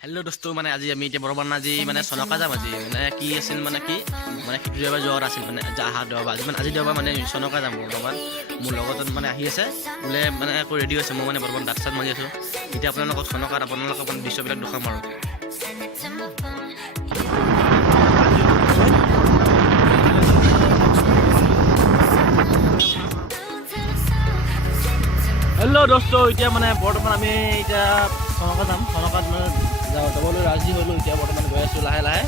Hello दोस्तों माने आज आम बर्तमान आज माने सनका जाम आज माने कि आसिल माने कि माने खेति देवार जोर आसिल माने आहा देवार आज देवार माने सनका जाम बर्तमान मोर लगत माने आहि आछे बोले माने रेडी आछे मैं माने बर्तमान दाग साग मारि आछो इतना आपनालोকক सनकात आपनालोকক माने दृश्यबिलाक देखाम आरो हेलो दोस्तों इतना माने बर्तमान आम इतना सनका जाम सनकात माने যাবলৈ ৰাজি হ'লোঁ এতিয়া বৰ্তমান গৈ আছোঁ লাহে লাহে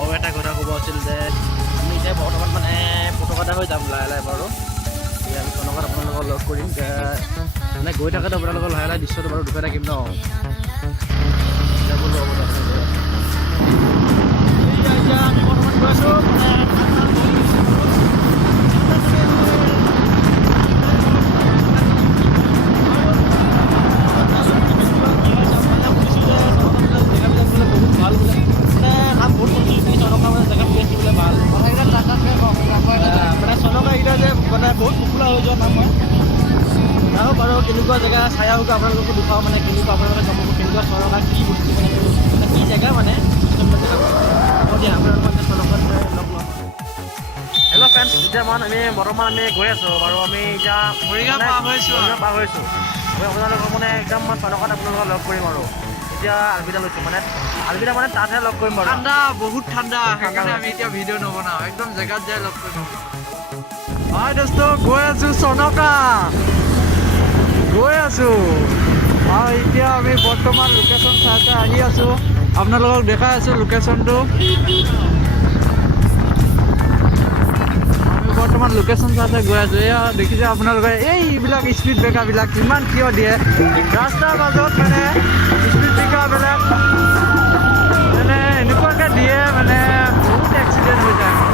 আৰু এটা কথা ক'ব আছিল যে আমি এতিয়া বৰ্তমান মানে পটকাটা হৈ যাম লাহে লাহে বাৰু এতিয়া আমি সনকাত আপোনালোকক লগ কৰিম মানে গৈ থাকোঁতে আপোনালোকৰ লাহে লাহে দৃশ্যটো বাৰু দুখাই থাকিম ন এতিয়া বোলো হ'ব এতিয়া আমি বৰ্তমান গৈ আছোঁ बहुत पपुलार हो जाए नाम जाओ बारो केनेकुवा जगह छाया होगा आपलोक दिखाओ माने केनेकुवा आपलोक जम्मू केनेकुवा सरकार की बस्तु माने की जगह माने ओके आपलोक माने सनकत लग हेलो फ्रेंड्स इटा मान आमी बर्तमान आमी गय आछो बारो आमी इटा मरिगा पा होइछो आमी आपलोक माने एकदम सनकत आपलोक लग करिम आरो इटा आलबिदा लइছো माने आलबिदा माने ताथे लग करिम बारो ठंडा बहुत ठंडा हेकाने आमी इटा भिडिओ नबनाओ एकदम जगह जाय लग करिम हाय दोस्तों गई आছো सनका गई आছো इतना आम बर्तमान लोकेशन चाहते आहि आছো आपनालोকক देखाई आছো लोकेशनটো आम बर्तमान लोकेशन चाहते गई आছো एया देखिसे आपनालोके এইবিলাক स्पीड ब्रेकार বিলাক কিমান কিয় দিয়ে ৰাস্তাৰ মাজত মানে স্পীড ব্ৰেকাৰ বিলাক মানে এনেকুৱাকে দিয়ে মানে বহুত এক্সিডেন্ট হৈ যায়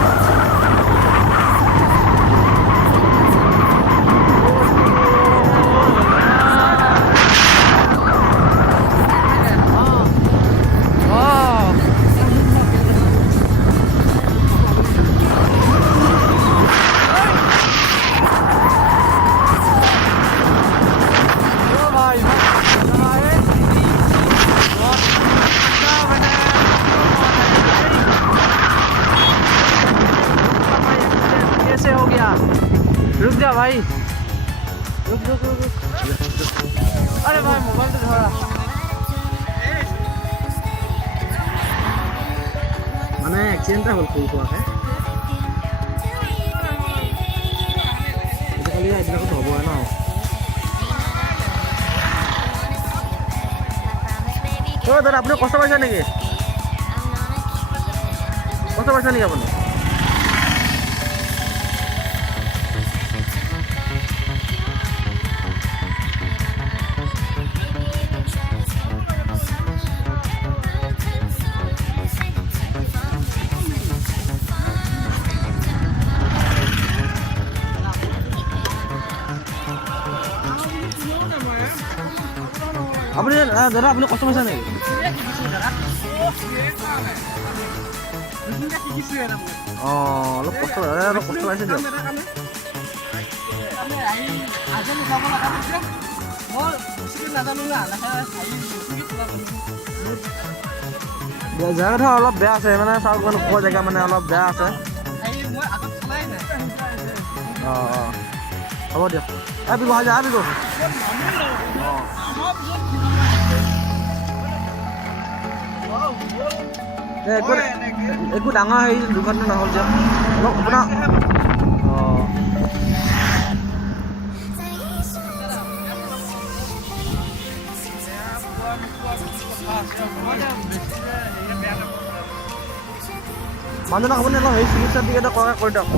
रुक जा भाई रुक रुक रुक अरे भाई मोबाइल तो धरा माने एक्सीडेंट हल कोई को है खाली आइदिना को हबो ना ओ दादा आपने कष्ट पाइछा नेকি कष्ट पाइछा नेকি आपनि আপনি দাদা আপনি কষ্ট পাইছে নেকি অলপ কষ্ট পাইছে দিয়ক জেগাটো অলপ বেয়া আছে মানে চাওক মানে কোৱা জেগা মানে অলপ বেয়া আছে হ'ব দিয়ক আহিব আহিব একো ডাঙৰ হেৰি দুৰ্ঘটনা নহ'ল যে অলপ আপোনাৰ মানুহজনক আপুনি অলপ হেৰি চিকিৎসা টিকেট কৰি দিয়ক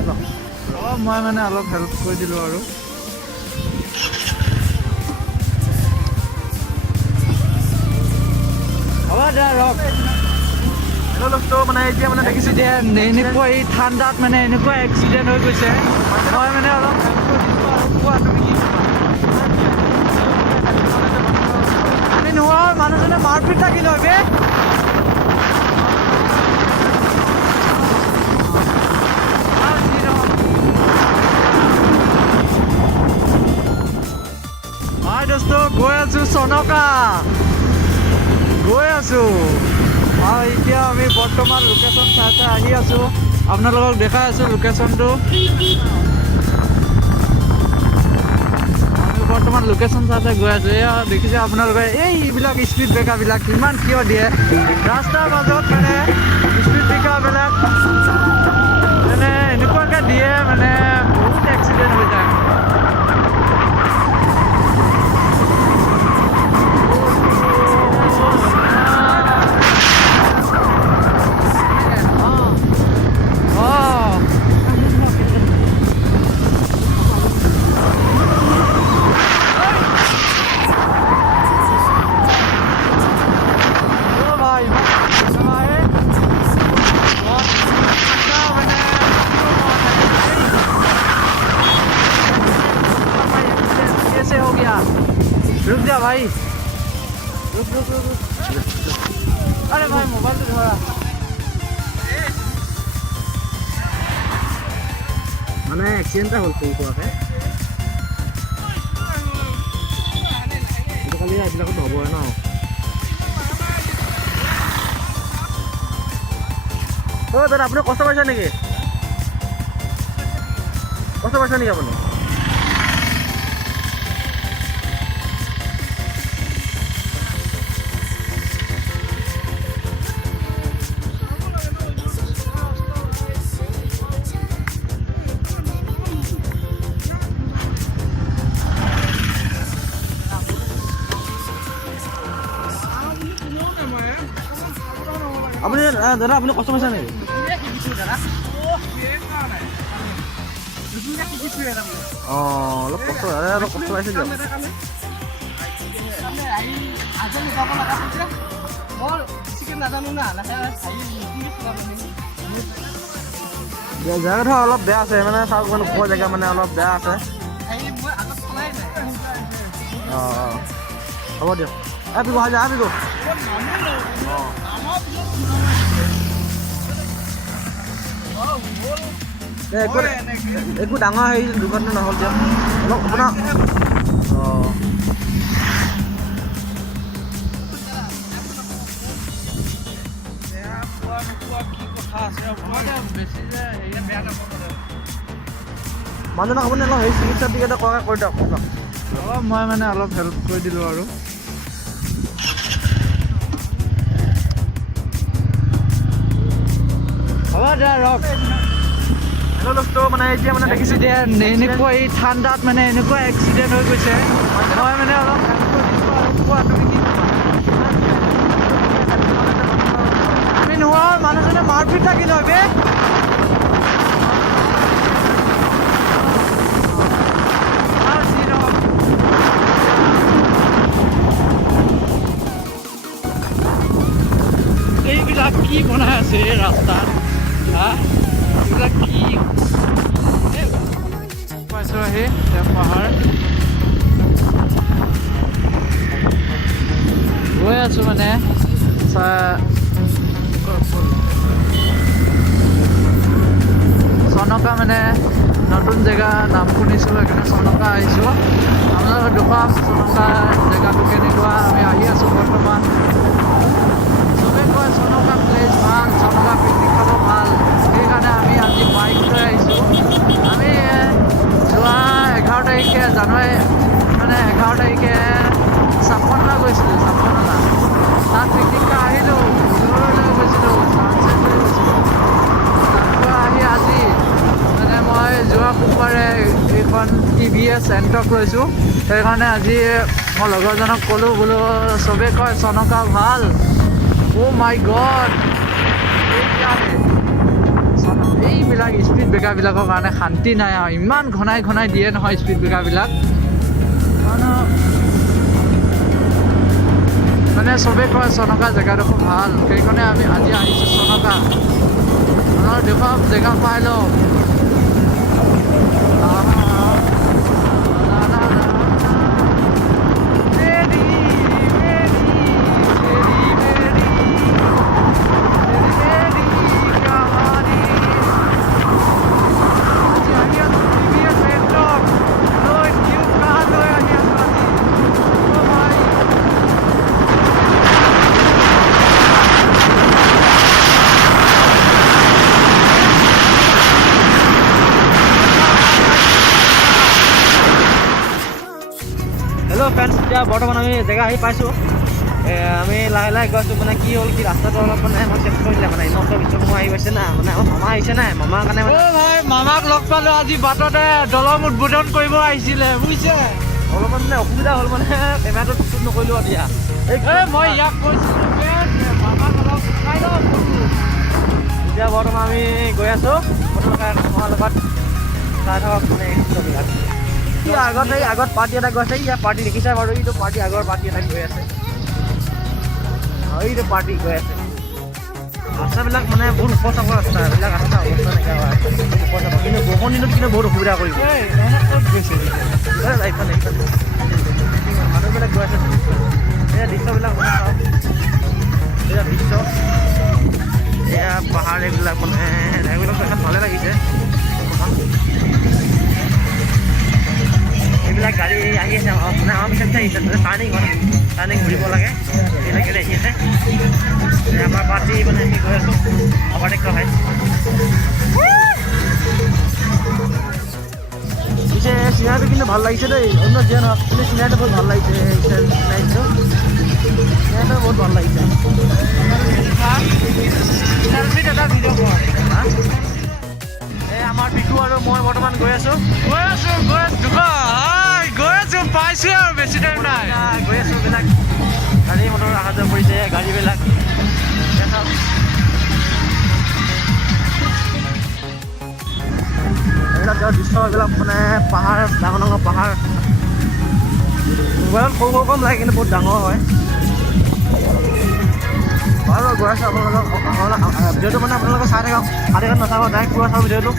মই মানে অলপ হেল্প কৰি দিলোঁ আৰু মানে এতিয়া মানে দেখিছোঁ যে এনেকুৱা এই ঠাণ্ডাত মানে এনেকুৱা এক্সিডেণ্ট হৈ গৈছে মই মানে অলপ আমি নোহোৱা মানুহজনে মাৰপিট থাকিল হয় বে দোস্ত গৈ আছো সনকা গৈ আছোঁ আৰু এতিয়া আমি বৰ্তমান লোকেশ্যন চাই আহি আছোঁ। আপোনালোকক দেখাই আছোঁ লোকেশ্যনটো। আমি বৰ্তমান লোকেশ্যন চাই গৈ আছোঁ। এয়া দেখিছে আপোনালোকে এইবিলাক স্পীড ব্ৰেকাৰবিলাক কিমান কিয় দিয়ে ৰাস্তাৰ মাজত, মানে স্পীড ব্ৰেকাৰবিলাক মানে এনেকুৱাকৈ দিয়ে, মানে বহুত এক্সিডেণ্ট হৈ যায়। रुक जा भाई, रुक रुक रुक रुक। अरे भाई मोबाइल तो धरा মানে এক্সিডেণ্ট হ'ল সৰু সুৰাকৈ। কালি এইবিলাকত হ'বই ন। অ' দাদা আপুনি কষ্ট পাইছে নেকি? কষ্ট পাইছে নেকি আপুনি? আপুনি দাদা আপুনি কষ্ট পাইছে নেকি? অঁ অলপ কষ্ট পাইছে দিয়ক। জেগাটো অলপ বেয়া আছে, মানে চাওক মানে ওপৰ জেগা মানে অলপ বেয়া আছে। অঁ হ'ব দিয়ক। আপি বহা যায়, আপি গো। অঁ একো ডাঙৰ হেৰি দুৰ্ঘটনা নহ'ল দিয়ক। অলপ আপোনাৰ অঁ মানুহজনক আপুনি অলপ হেৰি চিকিৎসা টিকেট কৰি দিয়ক। অঁ মই মানে অলপ হেল্প কৰি দিলোঁ আৰু। হ'ব দিয়া ৰক। হেল্ল' দোস্ত, মানে এতিয়া মানে দেখিছোঁ এনেকুৱা এই ঠাণ্ডাত মানে এনেকুৱা এক্সিডেণ্ট হৈ গৈছে। মই মানে অলপ হেল্প কৰি দিছোঁ আৰু। কোৱা তুমি কি আমি নোহোৱা মানুহজনে মাৰপিট লাগি লয় বে। এইবিলাক কি বনাই আছে এই ৰাস্তাত? এইবিলাক কি পাইছোঁ আহি পাহাৰ গৈ আছোঁ মানে চনকা, মানে নতুন জেগা নাম শুনিছোঁ সেইকাৰণে চনকা আহিছোঁ। আপোনালোকে দেখুৱাম চনকা জেগাটো কেনেকুৱা। আমি আহি আছোঁ বৰ্তমান। চবেই কয় চনকা প্লেচ ভাল, চনকা পিকনিক খাব ভাল, সেইকাৰণে আমি আজি বাইক লৈ আহিছোঁ। আমি যোৱা 11 তাৰিখে জানুৱাৰী মানে 11 তাৰিখে চাপনলা গৈছিলোঁ। চাপনলা তাত পিকনিক খাই আহিলোঁ। দূৰলৈ গৈছিলোঁ, চানচেট লৈ গৈছিলোঁ। তাৰপৰা আহি আজি মানে মই যোৱা সোমবাৰে এইখন TVS এণ্টক লৈছোঁ। সেইকাৰণে আজি মই লগৰজনক ক'লোঁ, বোলো চবেই কয় চনকা ভাল। অ' মাই গড, এইবিলাক স্পীড ব্ৰেকাৰবিলাকৰ কাৰণে শান্তি নাই আৰু। ইমান ঘনাই ঘনাই দিয়ে নহয় স্পীড ব্ৰেকাৰবিলাক। মানে চবেই কয় চনকা জেগাডোখৰ ভাল, সেইকাৰণে আমি আজি আহিছোঁ চনকা। দেখুৱাম জেগা পাই লওঁ। বৰ্তমান আমি জেগা আহি পাইছোঁ। আমি লাহে লাহে গৈ আছোঁ। মানে কি হ'ল কি ৰাস্তাটো অলপ মানে আমাক চেঞ্জ কৰি দিলে। মানে ইমান পিছত সময় আহি গৈছে না, মানে আমাৰ মামা আহিছে নাই, মামাৰ কাৰণে মানে ভাই মামাক লগ পালোঁ আজি বাটতে দলং উদ্বোধন কৰিব আহিছিলে বুজিছে। অলপমান মানে অসুবিধা হ'ল, মানে কেমেৰাটো শ্বুট নকৰিলোঁ এতিয়া। মই ইয়াক কৈছিলোঁ মামাক অলপ উঠাই লওঁ ফটো। এতিয়া বৰ্তমান আমি গৈ আছোঁ আপোনালোকে আমাৰ লগত চাই থাকক মানে দৃশ্যবিলাক। আগত পাৰ্টি এটা গৈ আছে, ইয়াৰ পাৰ্টি দেখিছে বাৰু, এইটো পাৰ্টি আগৰ পাৰ্টি এটা গৈ আছে, এইটো পাৰ্টি গৈ আছে। ৰাস্তাবিলাক মানে বহুত ওখ চাপৰ ৰাস্তা, এইবিলাক ৰাস্তা অৱস্থা নাইকিয়া হয়, ওখ চাপৰ। কিন্তু বৰষুণ দিনত কিন্তু বহুত অসুবিধা কৰিব। ক'ত গৈছে এইফালে মানুহবিলাক গৈ আছে। এয়া দৃশ্যবিলাক মানে চাওক, এয়া দৃশ্য, এয়া পাহাৰ, এইবিলাক মানে এইবিলাক দেখাত ভালে লাগিছে। এইবিলাক গাড়ী আহি আছে, মানে আমাৰ পিছত আহিছে, টাৰ্ণিং হয়, টাৰ্ণিং ঘূৰিব লাগে, এইবিলাক গাড়ী আহি আছে। আমাৰ পাৰ্টি মানে আমি গৈ আছোঁ, অভাৰটেক কৰা হয়। পিছে চিনাৰীটো কিন্তু ভাল লাগিছে দেই, অন্য যিয়ে নহওক কিন্তু চিনাৰীটো বহুত ভাল লাগিছে। চিনাৰীটো বহুত ভাল লাগিছে। আমাৰ বিকু আৰু মই বৰ্তমান গৈ আছোঁ পাইছোঁ আৰু বেছি টাইম নাই। গৈ আছোঁ, এইবিলাক গাড়ী মটৰ অহা যোৱা কৰিছে, গাড়ীবিলাক এইবিলাক দৃশ্য, এইবিলাক মানে পাহাৰ, ডাঙৰ ডাঙৰ পাহাৰ। মোবাইলত সৰু সৰু কম লাগে কিন্তু বহুত ডাঙৰ হয়। বাৰু গৈ আছোঁ আপোনালোকক, ভিডিঅ'টো মানে আপোনালোকে চাই থাকক, আধা ঘণ্টা নাচাব, ডাইৰেক্ট পুৰা চাওঁ ভিডিঅ'টো।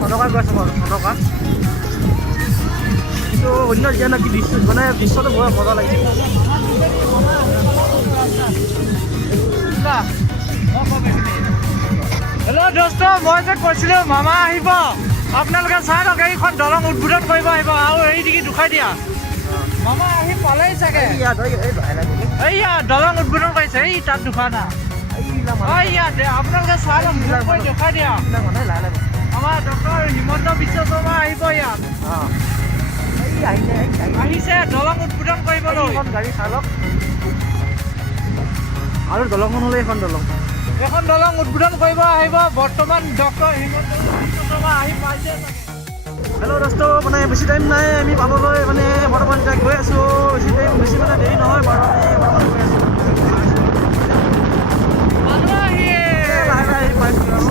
চনকা গৈ আছোঁ বাৰু, চনকা। কিন্তু অন্য যিয়ে কি দৃশ্য, মানে দৃশ্যটো বৰ মজা লাগিছে। হেল্ল' দোস্ত, মই যে কৈছিলোঁ মামা আহিব, আপোনালোকে চাই লওক, এইখন দলং উদ্বোধন কৰিব আহিব। আৰু এই দিগি দুখাই দিয়া, মামা আহি পালেই চাগে। এইয়া দলং উদ্বোধন কৰিছে, এই তাত দুখা না, ইয়াত আপোনালোকে চাই লওক, দেখাই দিয়া। আমাৰ ডক্টৰ হিমন্ত বিশ্ব শৰ্মা আহিব ইয়াত, আহিছে দলং উদ্বোধন কৰিবলৈ। গাড়ী চাই লওক, আৰু দলংখন হ'লে এইখন দলং উদ্বোধন কৰিব আহিব। বৰ্তমান ডক্টৰ হিমন্ত বিশ্ব শৰ্মা আহি পাইছে। হেল্ল' দোস্ত, মানে বেছি টাইম নাই আমি পাবলৈ, মানে বৰ্তমান এতিয়া গৈ আছোঁ। বেছি মানে দেৰি নহয় বাৰু, আমি বৰ্তমান গৈ আছোঁ। লাহে লাহে আহি পাইছোঁ আৰু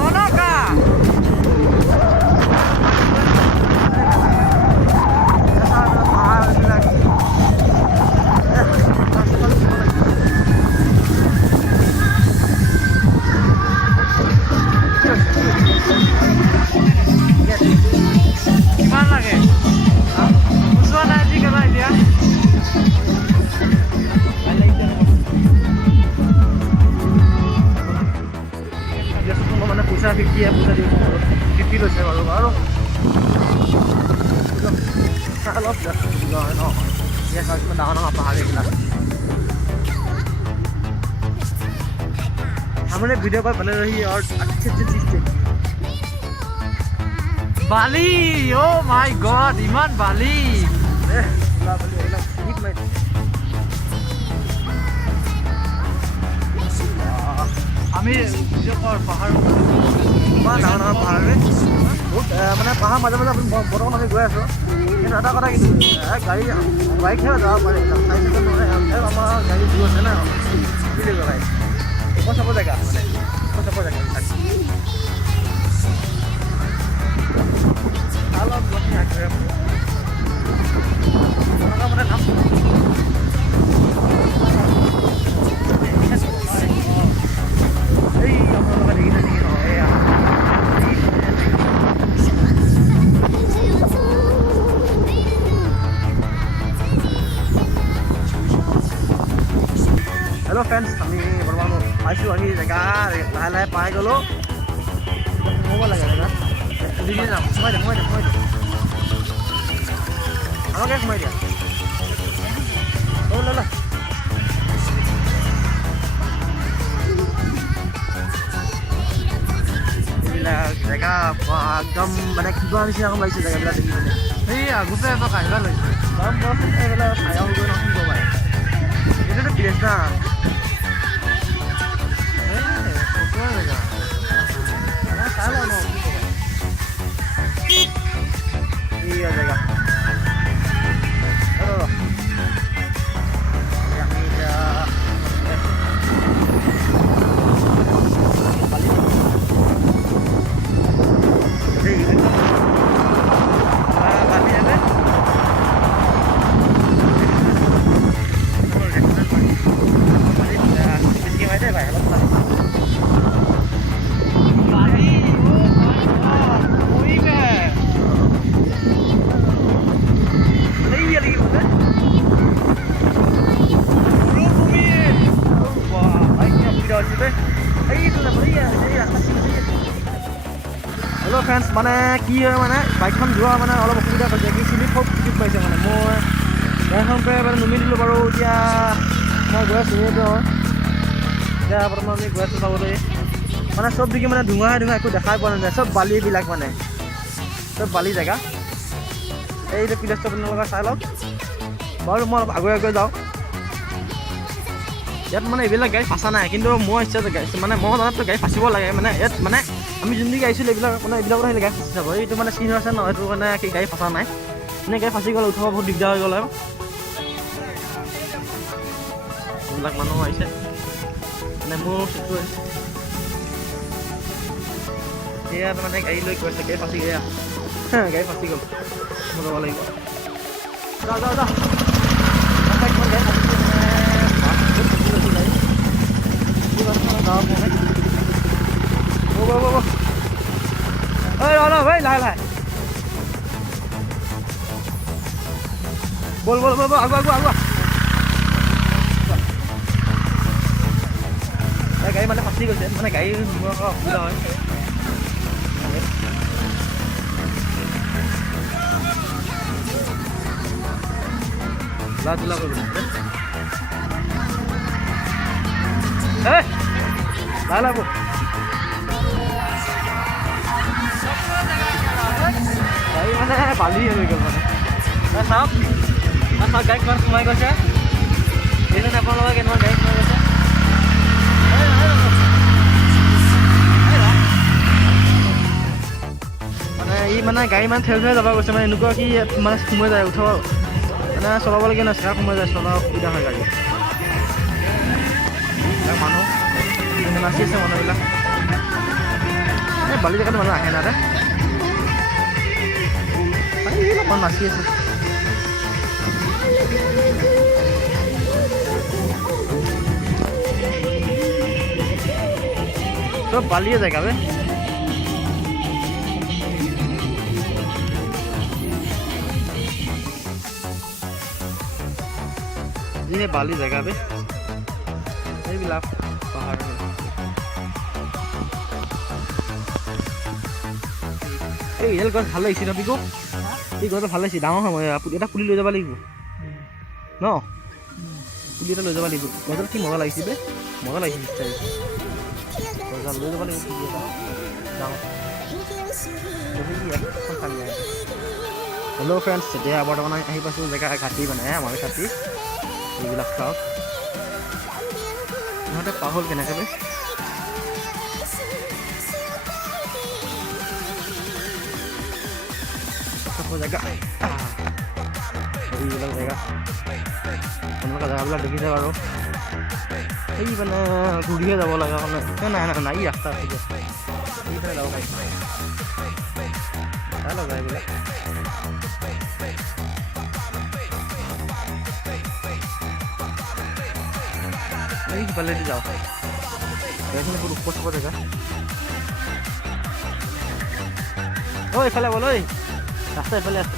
কিমান লাগে বুজোৱা নাই যি কেলা এতিয়া। মানে পইচা 50 পইচা দিওঁ, 50 লৈছে বাৰু। আৰু অলপ হয় ন, ডাঙৰ ডাঙৰ পাহাৰ এইবিলাক। हमने वीडियो पर बने रही और अच्छी अच्छी चीज देखी। বালি, অ' মাই গড, ইমান বালি। আমি পাহাৰ, ইমান ডাঙৰ ডাঙৰ পাহাৰ, বহুত মানে পাহাৰ মাজে মাজে আপুনি বৰ্তমান আমি গৈ আছোঁ। কিন্তু এটা কথা, কিন্তু গাড়ী বাইকহে যাব পাৰে, চাইকেল নহয়। আমাৰ গাড়ী দূৰ আছে না, কি লাগিব গাড়ী, ওখ চাব জেগা, মানে ওখ চাব জেগা অলপ মানে নাম এই আপোনালোকে দেখিছে নেকি ন, এয়া হেল্ল' ফ্ৰেণ্ডছ, আমি বৰ্তমান পাইছোঁ আহি জেগা, লাহে লাহে পাই গ'লোঁ। সোমাব লাগে জেগা, দিদি যাম, সোমাই দিম আমাকে সোমাই দিয়া। এইবিলাক জেগা যোৱা নিচিনা অকণ লাগিছে জেগাবিলাক দেখি পিনে এই আগতে এবাৰ কাহিবা লাগিছে যাম বৰচোন এইবিলাক চাই আহোগৈ ন কি ক'ব পাৰে এইটোতো প্লেচ না চাই লওঁ ন কি ক'ব জেগা আমি এতিয়া হেল্ল' ফ্ৰেণ্ডছ মানে কি হয় মানে বাইকখন যোৱা মানে অলপ অসুবিধা হৈছে কি চিলিপ পাইছে মানে মই গাড়ীখনকে মানে নুমি দিলোঁ বাৰু এতিয়া মই গৈ আছোঁ সেইটো এতিয়া বৰ্তমান আমি গৈ আছোঁ চাবলৈ মানে চব দিকে মানে ধোঁৱাই একো দেখাই পোৱা নাযায় চব বালিবিলাক মানে চব বালি জেগা এইটো প্লেচটো আপোনালোকে চাই লওক বাৰু মই অলপ আগুৱাই যাওঁ ইয়াত মানে এইবিলাক গাড়ী ফাঁচা নাই কিন্তু মই ইচ্ছা মানে মই জনাততো গাড়ী ফাঁচিব লাগে মানে ইয়াত মানে আমি যোনদিকে আহিছিলোঁ এইবিলাক মানে এইবিলাকত আহিলে গাড়ী ফাঁচি যাব এইটো মানে চিন আছে ন সেইটো মানে কি গাড়ী ফাঁচা নাই এনে গাড়ী ফাঁচি গ'লে উঠাব বহুত দিগদাৰ হৈ গ'ল আৰু এইবিলাক মানুহ আহিছে মানে মোৰ সেইটো ইয়াত মানে গাড়ী লৈ গৈছে গাড়ী ফাঁচি গ'ল গাড়ী ফাঁচি গ'ল মই যাব লাগিব যা গাড়ী লাহে বল আগুৱা গাড়ী মানে ফাঁচি গৈছে মানে গাড়ী মোৰ অসুবিধা হয় জোলা কৰিব লাহে গাড়ী মানে বালি হৈ গ'ল মানে চাওক গাড়ী কিমান সোমাই গৈছে এইজনে আপোনালোকে কেনেকুৱা গাড়ী সোমাই গৈছে মানে ই মানে গাড়ী মানে ঠেল যাব গৈছে মানে এনেকুৱা কি মানে সোমাই যায় উঠাব মানে চলাবলগীয়া নাই চেকা সোমাই যায় চলা অসুবিধা হয় গাড়ী মানুহ নাচি আছে মানুহবিলাক এই বালি জেগাত মানুহ আহে না অলপমান নাচি আছে চব বালিয়ে জেগা বে যিহে বালি জেগা বে এইবিলাক পাহাৰ এই এডাল গছ ভাল লাগিছে ন পিকো এই গছটো ভাল লাগিছে ডাঙৰ সময় এটা পুলি লৈ যাব লাগিব ন পুলি এটা লৈ যাব লাগিব গছডাল কি মজা লাগিছে বে মজা লাগিছে নিশ্চয় গছডাল লৈ যাব লাগিব পুলি এটা ডাঙৰ হেল্ল' ফ্ৰেণ্ডছ এতিয়া বৰ্তমান আহি পাইছোঁ জেগা ঘাটি মানে আমাৰ ঘাটি এইবিলাক চাওক সিহঁতে পাহল কেনেকৈ বে জেগা এইবিলাক জেগা আপোনালোকে জেগাবিলাক দেখিছে বাৰু এই মানে ঘূৰিহে যাব লগা মানে নাই ই ৰাস্তা আছে এইফালে যাব পাৰিম চাই লওক এইবিলাক এই সিফালেদি যাওঁ এইখিনি বহুত ওখ চোখ জেগা এইফালে ব'ল ঐ ৰাস্তা এইফালে আছে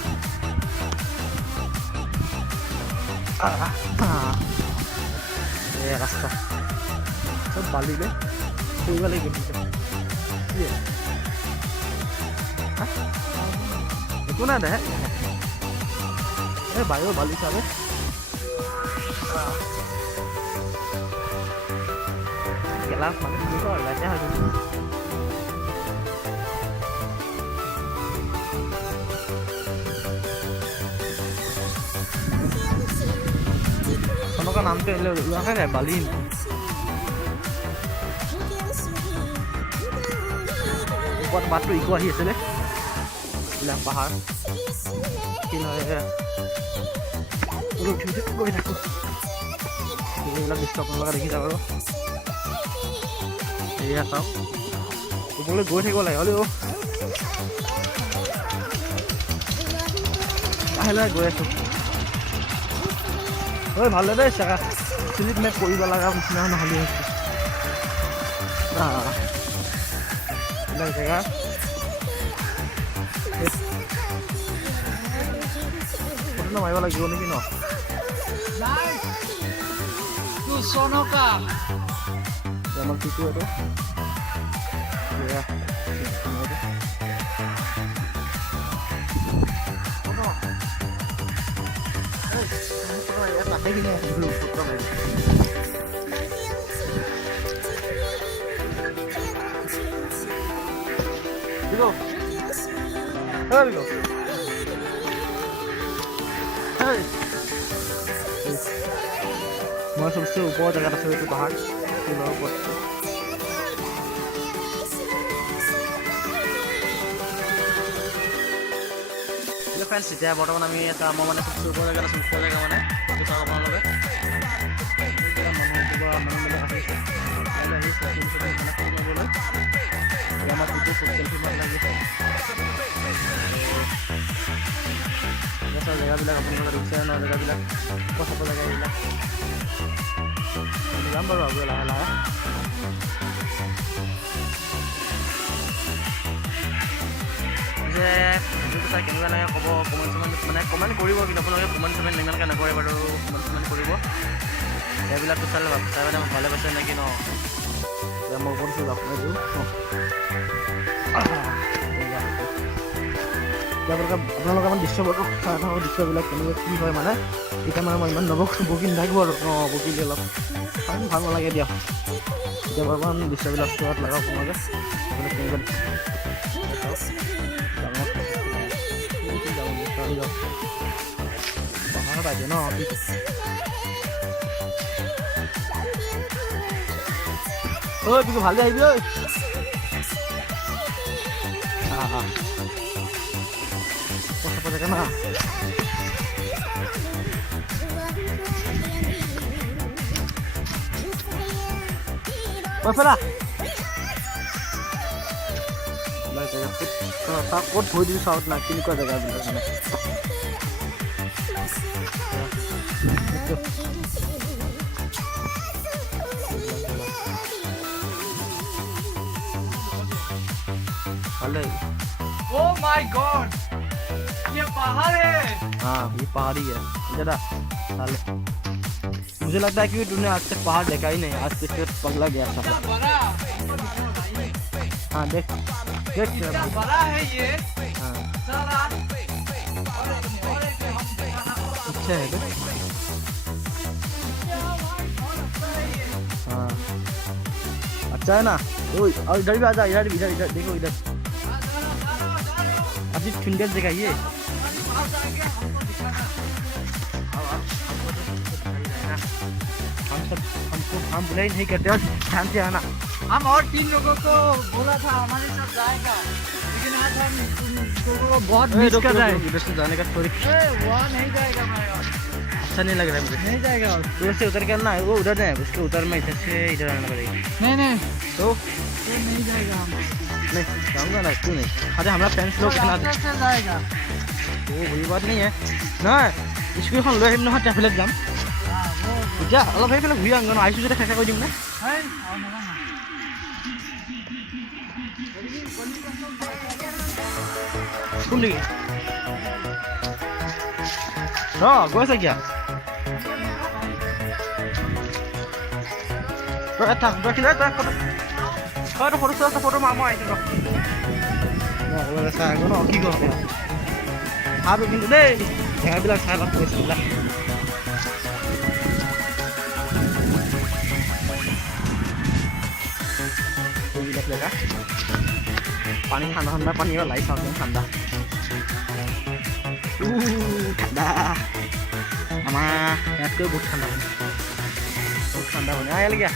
ৰাস্তা চব বালিলে ফুৰিব লাগিব একো নাই দে এই বায়ু বালি চাবে গেলাচ মানে কি কয় লেতেৰা হৈ গৈছে নামটো লোৱা নাই বালিন ওপৰত বাটটো ইকো আহি আছিলে এইবিলাক পাহাৰ কি নহয় গৈ থাকোঁ এইবিলাক দৃশ্য আপোনালোকে দেখি যাওক আৰু এয়া চাওক ওপৰলৈ গৈ থাকিব লাগে হ'লেও লাহে লাহে গৈ আছোঁ ঐ ভালে দেই চাকা চিলিপ মেপ কৰিব লগা নিচিনা নহ'লে এইবিলাক জেগা ফটো মাৰিব লাগিব নেকি ন চনকা আমাৰ কিটো এইটো তাতে কিনে আহিলোঁ ফটো মাৰি Bigo. Hey, Bigo. Hey. মই সবচে ওপৰৰ জেগাত আছোঁ এইটো পাহাৰ শিলৰ ওপৰত ফ্ৰেণ্ডছ এতিয়া বৰ্তমান আমি এটা মই মানে সবচে ওপৰৰ জেগাত আছোঁ ওপৰৰ জেগা মানে চাওক আপোনালোকে মানুহবিলাক আহিছে আমাৰ যিটো চেলফি মাৰি লাগিছে জেগাবিলাক আপোনালোকে দেখিছে ন জেগাবিলাক চাব জেগাবিলাক যাম বাৰু আৰু লাহে লাহে যে ভিডিঅ'টো চাই কেনেকুৱা লাগে ক'ব কমেণ্ট কৰিব কিন্তু আপোনালোকে কমেণ্ট ইমানকৈ নকৰে বাৰু কমেণ্ট কৰিব এইবিলাকতো চাই মানে ভালে পাইছে নেকি ন মই ওপৰত আপোনাৰ দিওঁ আপোনালোকে মানে দৃশ্যবোৰ চাই থাকোঁ দৃশ্যবিলাক কেনেকৈ কি হয় মানে এতিয়া মানে মই ইমান বকি নাথাকিব আৰু বকিলে অলপ ভাল নালাগে দিয়ক এতিয়া বৰ্তমান দৃশ্যবিলাক চোৱাত লগাওক আপোনালোকে কেনেকৈ ডাঙৰ পাইছে ন ঐ কিন্তু ভালে আহিবি ঐ কথা জেগা না পেলা তাক ক'ত ভৰি দিওঁ চাওক না কেনেকুৱা জেগাবিলাক মানে Oh my God! ये पहाड़ है। हाँ ये पहाड़ी है जरा साले मुझे लगता है कि तूने आज तक पहाड़ देखा ही नहीं आज तक पगला गया था हाँ देख देख बड़ा है ये हाँ अच्छा है हाँ अच्छा है ना और इधर भी आ जा इधर देखो इधर अभी ठंडे जगह ये हम बुलाई नहीं करते और ध्यान से आना हम और 3 लोगों को बोला था हमारे साथ जाएगा लेकिन आज हम तुम लोगों को बहुत मिस कर रहे हैं इधर से जाने का थोड़ी वहाँ नहीं जाएगा भाई अच्छा नहीं लग रहा है मुझे नहीं जाएगा और उधर से उतर के आना वो उधर है उसके उतर में इधर से इधर आना पड़ेगा नहीं तो नहीं जाएगा हम नहीं जाऊँगा ना क्यों नहीं अरे हमारा फ्रेंड्स लोग खाना जाएगा वो वही बात नहीं है ना स्कूल लो আহিম নহয় ট্ৰেভেলত যাম এতিয়া অলপ সেইফালে ঘূৰি আহোঁ আহিছোঁ যেতিয়া শেষা কৰি দিম নে কোন নেকি গৈছে কিয়া তই থাক তই ফটো মাৰ মই আহিছোঁ চাই আকৌ ন কি কৰোঁ খাবি কিন্তু দেই জেগাবিলাক চাই লওক গৈছিলা এইবিলাক জেগা পানী ঠাণ্ডা পানী লাই চাওক ঠাণ্ডা ঠাণ্ডা আমাৰ ইয়াতকৈ বহুত ঠাণ্ডা ঠাণ্ডা পানী আহি লাগে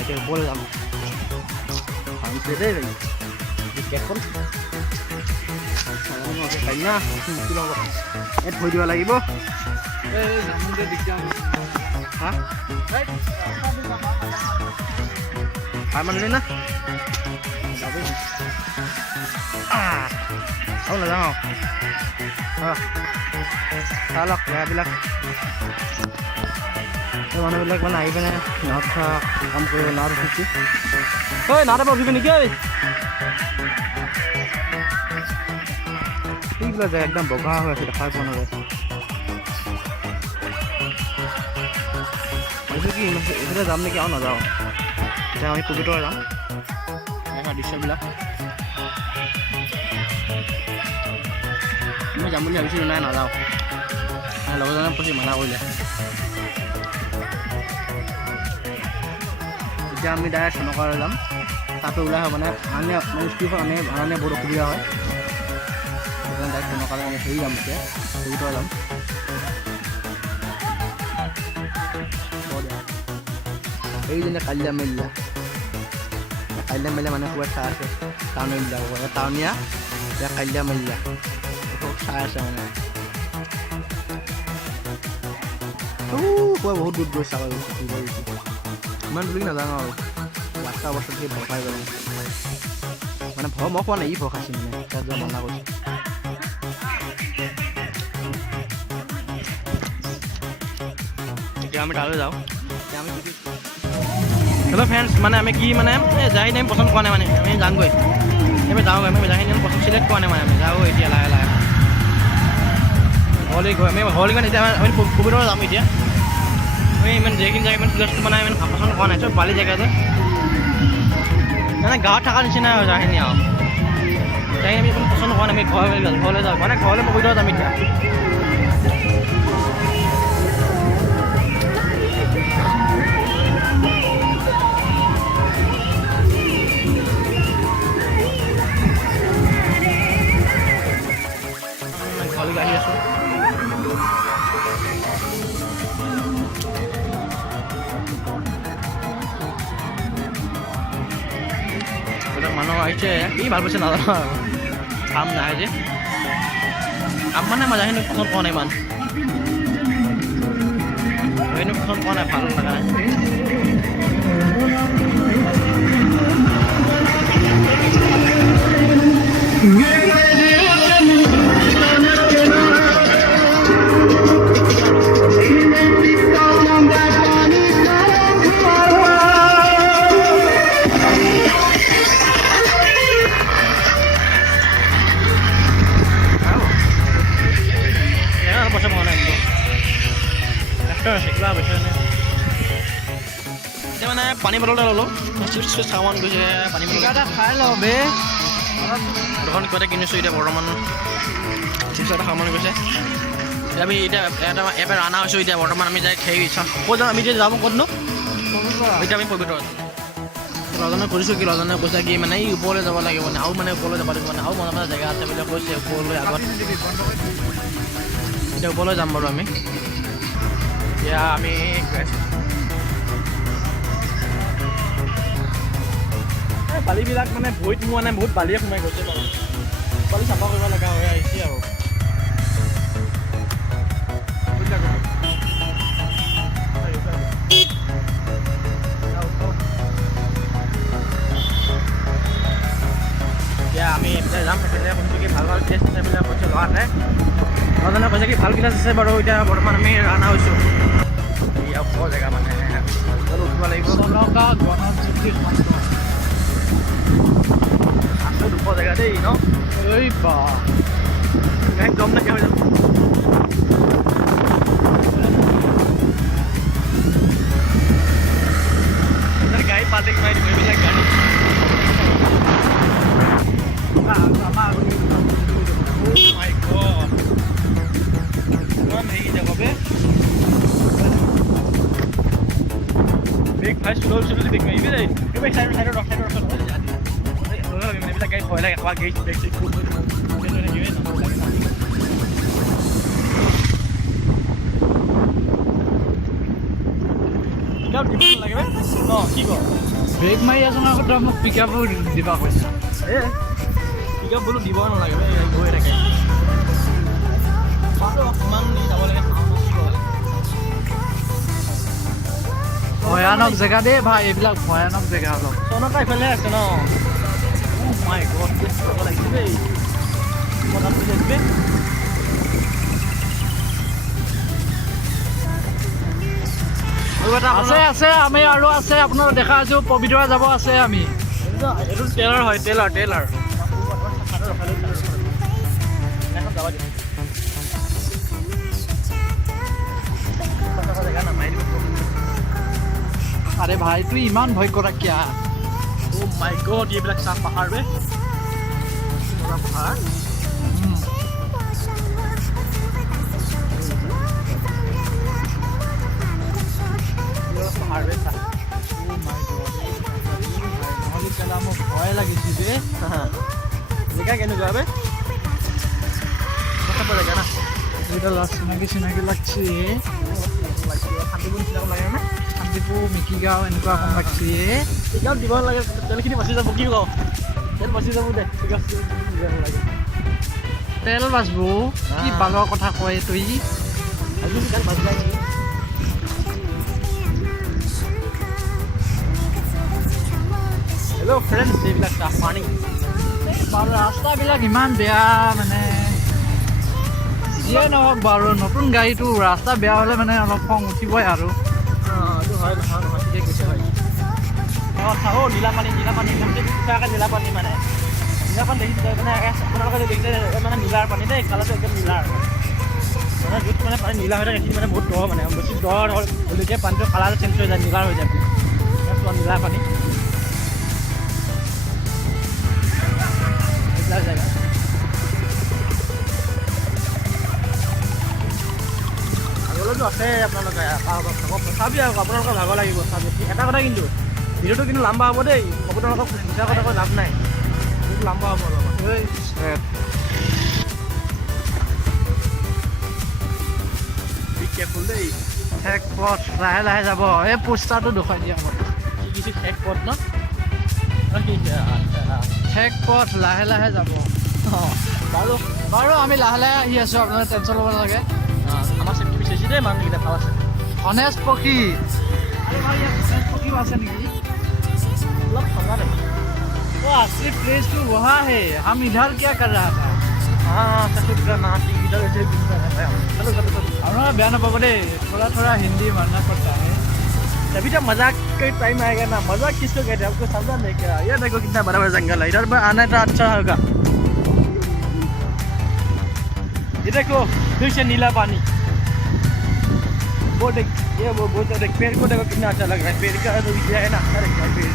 এতিয়া ওপৰলৈ যাম ভাবিছে দেই কেকখন পাৰি না ইয়াত ভৰি দিব লাগিব হা খাই মানুহ না আৰু নাযাওঁ চাহ লওক জেগাবিলাক এই মানুহবিলাক মানে আহি পিনে নাৱত কাম কৰিব নাৱত উঠিছে ঐ নাৱত এবাৰ উঠিবি নেকি ঐ এইবিলাক জেগা একদম বগা হৈ আছে দেখাই পোৱা নাযায় ভাবিছোঁ কি এইফালে যাম নেকি আৰু নাযাওঁ এতিয়া আমি পবিতৰা যাম দৃশ্যবিলাক মই যাম বুলি ভাবিছিলোঁ নাই নাযাওঁ লগৰজনে প্ৰতি মানা কৰিলে এতিয়া আমি ডাইৰেক্ট চনকালৈ যাম তাতো ওলাই হয় মানে স্কুলখন আনে বহুত অসুবিধা হয় সেইকাৰণে ডাইৰেক্ট চনকালৈ আমি হেৰি যাম এতিয়া পবিতৰা যাম এইজনে কালিয়া মেলিয়া মানে ক'ৰবাত চাই আছে টাউনীয়াবিলাকৰ টাউনীয়া এতিয়া কালিয়া মেলিয়া চাই আছে মানে বহুত দূৰ দূৰ চাব ইমান দূৰ নাজানো আৰু ৰাস্তা অৱস্থাত সেই ভয় খাই গ'ল মানে ভয় মই কোৱা নাই ই ভয় খাইছে মানে তাত যোৱা মানা কৰিছে এতিয়া আমি তালৈ যাওঁ এতিয়া আমি হেল্ল' ফ্ৰেণ্ডছ মানে আমি কি মানে জাগাখিনি আমি পচন্দ কৰা নাই মানে আমি যামগৈ আমি যাওঁগৈ আমি জাগাখিনি আমি পচন্দ চিলেক্ট কৰা নাই মানে আমি যাওঁ এতিয়া লাহে লাহে ঘৰলৈ গৈ আমি ঘৰলৈ মানে এতিয়া আমি পবিতৰা যাম এতিয়া আমি ইমান যিখিনি জেগা ইমান প্লেচটো মানে ইমান পচন্দ কৰা নাই চব বালি জেগা যে মানে গাঁৱত থকা নিচিনা হয় জেগাখিনি আৰু জেগাখিনি আমি ইমান পচন্দ কৰা নাই আমি ঘৰলৈ যাওঁ মানে ঘৰলৈ পবিতৰা যাম এতিয়া আহি আছোঁ মানুহ আহিছে কি ভাল পাইছে নাজানো আৰু কাম নাই যে কাম মানে মজাখিনি পচন্দ পোৱা নাই ইমান সেইখিনি পচন্দ পোৱা নাই ভাল লগা নাই এতিয়া মানে পানী বটল এটা ল'লোঁ চিপছ খাব গৈছে পানী বটল এটা খাই লওঁ বে দোকান কিবা এটা কিনিছোঁ এতিয়া বৰ্তমান চিপছ এটা খাব মন গৈছে আমি এতিয়া এবাৰ ৰাণা হৈছোঁ এতিয়া বৰ্তমান আমি যাই খেলি ক'ত যাম আমি এতিয়া যাম ক'তনো এতিয়া আমি পবিতৰা লজনে কৰিছোঁ কি লজনে কৈছে কি মানে এই ওপৰলৈ যাব লাগিব মানে আৰু মানে ওপৰলৈ যাব লাগিব মানে আৰু মজা মজা জেগা আছে বুলি কৈছে ওপৰলৈ আগত এতিয়া ওপৰলৈ যাম বাৰু আমি এতিয়া আমি বালিবিলাক মানে ভৰিত সোমোৱা নাই বহুত বালিয়ে সোমাই গৈছে বাৰু বালি চাফা কৰিব লগা হৈ আহিছে আৰু এতিয়া আমি এতিয়া যাম সেইফালে শুনিছোঁ কি ভাল ভাল প্লেচ আছে বুলি কৈছে ল'ৰাতে ল'ৰাজনে কৈছে কি ভাল প্লেচ আছে বাৰু এতিয়া বৰ্তমান আমি ৰাণা হৈছোঁ ওপৰ জেগা মানে উঠিব লাগিব আছে দুপৰ জেগা দেই ন এই বা একদম নাইকিয়া হৈ যাব গাড়ী পাল্টিং মাৰি দিব এইবিলাক গাড়ী Big price to those who big maybe they make side of maybe like for like a gate basic group pickup দিব নালাগে ন কি ক ব্ৰেক মাৰি আছো ন তই মোক পিকআপো দিবা কৈছা পিকআপ বোলো দিব নালাগে গৈ থাকে কিমান যাব লাগে ভয়ানক জেগা দেই ভাই এইবিলাক ভয়ানক জেগা অলপ চনকা ইফালে আছে ন মাই গড চাব লাগিছে দেই মনত লাগিছে আছে আছে আমি আৰু আছে আপোনাক দেখা আছো পবিতৰা যাব আছে আমি এইটো টেলাৰ হয় টেলাৰ আৰে ভাই তুই ইমান ভয় কৰা কিয়া ও মাই গড এইবিলাক চাহ পাহাৰ বে পাহাৰ পাহাৰ বে চাহ নহ'লে কেলা মোক ভয় লাগিছে বে জেগা কেনেকুৱা বে কথা পৰে না এইটা চিনাকি চিনাকি লাগছে শান্তিপুৰ নিচিনা লাগে নে শান্তিপুৰ মিকিগাঁও এনেকুৱা অকণ লাগছে পিকআপ দিব নালাগে তেলখিনি বাচি যাব কি কওঁ তেল বাচি যাব দে পিকআপ দিব নালাগে তেল বাচব কি বালৰ কথা কয় তুই আজি তেল বাচি যায় হেল্ল' ফ্ৰেণ্ডছ এইবিলাক চাহ পানী ৰাস্তাবিলাক ইমান বেয়া মানে যিয়ে নহওক বাৰু নতুন গাড়ীটো ৰাস্তা বেয়া হ'লে মানে অলপ খং উঠিবই আৰু এইটো হয় নহয় ঠিকে কৈছে হয় চাহ নীলাপানী নীলাপানী মানে নীলাপানী দেখিছে মানে আপোনালোকে দেখিছে মানে নীলাৰ পানী দেই কালাৰটো একদম নীলাৰ মানে য'ত মানে পানী নীলা হৈ থাকে সেইখিনি মানে বহুত দ মানে বেছি দ হ'লেকে পানীটো কালাৰটো চেঞ্জ হৈ যায় নীলাৰ হৈ যায় নীলা পানী এইবিলাক জেগা আগলৈতো আছে আপোনালোকে চাবি আৰু আপোনালোকৰ ভাগৰ লাগিব চাবি এটা কথা কিন্তু ভিডিঅ'টো কিন্তু লাম্বা হ'ব দেই আপোনালোকক মিছা কথা কৈ লাভ নাই বহুত লাম্বা হ'ব অলপমান বি কেয়াৰফুল দেই ঠেক পথ লাহে লাহে যাব এই পোষ্টাৰটো দেখুৱাই দিয়া হ'ব কি কিছু ঠেক পথ ন কি ঠেক পথ লাহে লাহে যাব বাৰু বাৰু আমি লাহে লাহে আহি আছোঁ আপোনালোকে টেনশ্যন ল'ব নালাগে আমাৰ চেফটি বিচাৰিছে দেই মানুহকেইটা ভাল আছে গণেশ পক্ষী আরে ভাই ইয়াত গণেশ পক্ষীও আছে নেকি অলপ ঠাণ্ডা নেকি वो असली प्लेस तो वहाँ है हम इधर क्या कर रहा था हाँ इधर ऐसे चलो हमारा बयान पापा दे थोड़ा थोड़ा हिंदी मानना पड़ता है अभी जब मजाक का टाइम आएगा ना मजाक किसको कहते हैं आपको समझा नहीं क्या ये देखो कितना बड़ा बड़ा जंगल है इधर पर आना तो अच्छा होगा ये देखो फिर से नीला पानी वो देख ये वो देख पेड़ को देखो कितना अच्छा लग रहा है पेड़ का जो विषय है ना अच्छा लगता है पेड़